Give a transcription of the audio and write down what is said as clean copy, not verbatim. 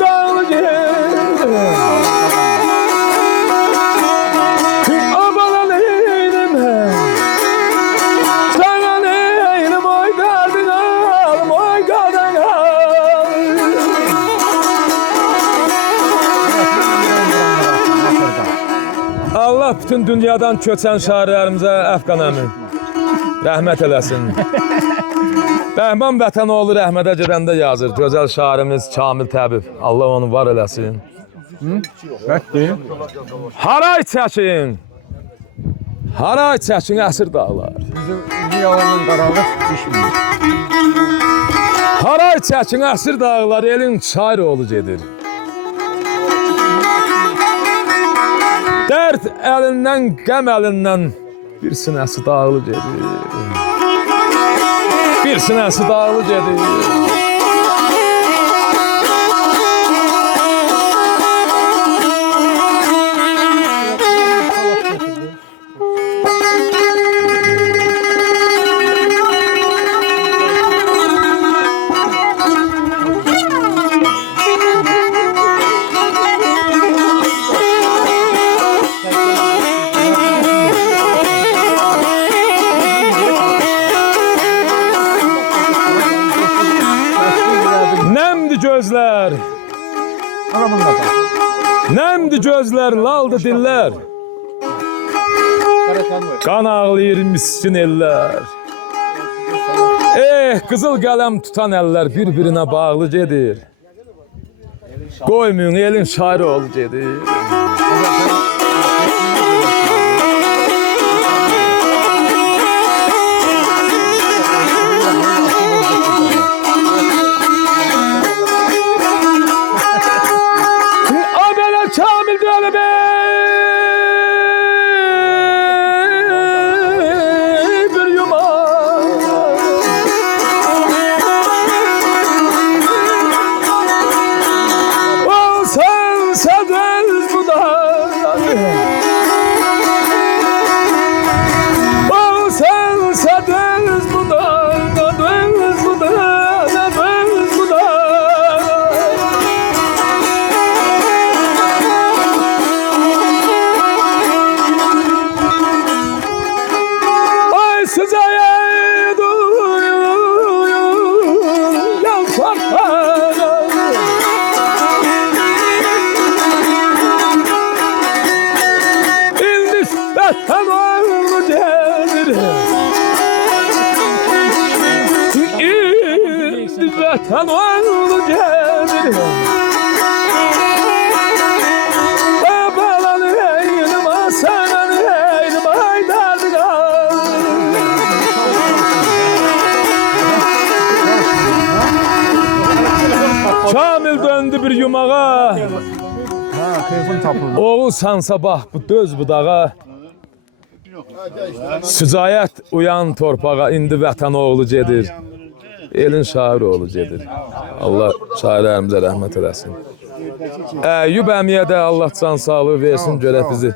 dağlı gedir. Aman neydim he, sana neydim oy kadınım, oy kadınım. Allah bütün dünyadan köçən şairlərimizə Əfqan əmi rəhmət eləsin. Bəhman Vətənoğlu rəhmətə gedəndə yazır. Gözəl şairimiz Kamil Təbib. Allah onu var eləsin. Haray çəkin. Haray çəkin əsir dağlar. Bizim yalanın qaralıq düşmür. Haray çəkin əsir dağlar, elin şair oğlu gedir. Dərd əlindən, qəm əlindən bir sinəsi dağlı gedir. Bir sinəsi dağlı gedir. Gözler, nemdi gözler, laldı diller. Kan ağlayır miskin eller. Kızıl qələm tutan eller bir-birinə bağlı gedir. Qoymayın elin şairi ol gedir. Kamil böyle bir yumak. O sen sedel budar. O sen sedel budar. Deniz budar. Deniz budar. Sıcaya duyun yalvartana. İlmiş vətən oğlu gedir. İlmiş vətən oğlu gedir. Babalan eynim, asanan eynim, ay derdi Kamil döndü bir yumağa. Oğulsan sabah bu döz budağa. Sücayət uyan torpağa, indi vətən oğlu gedir. Elin şair oğlu gedir. Allah şairlərimizə rəhmət eləsin. Əyyub əmiyə də Allah can sağlığı versin, görək bizi.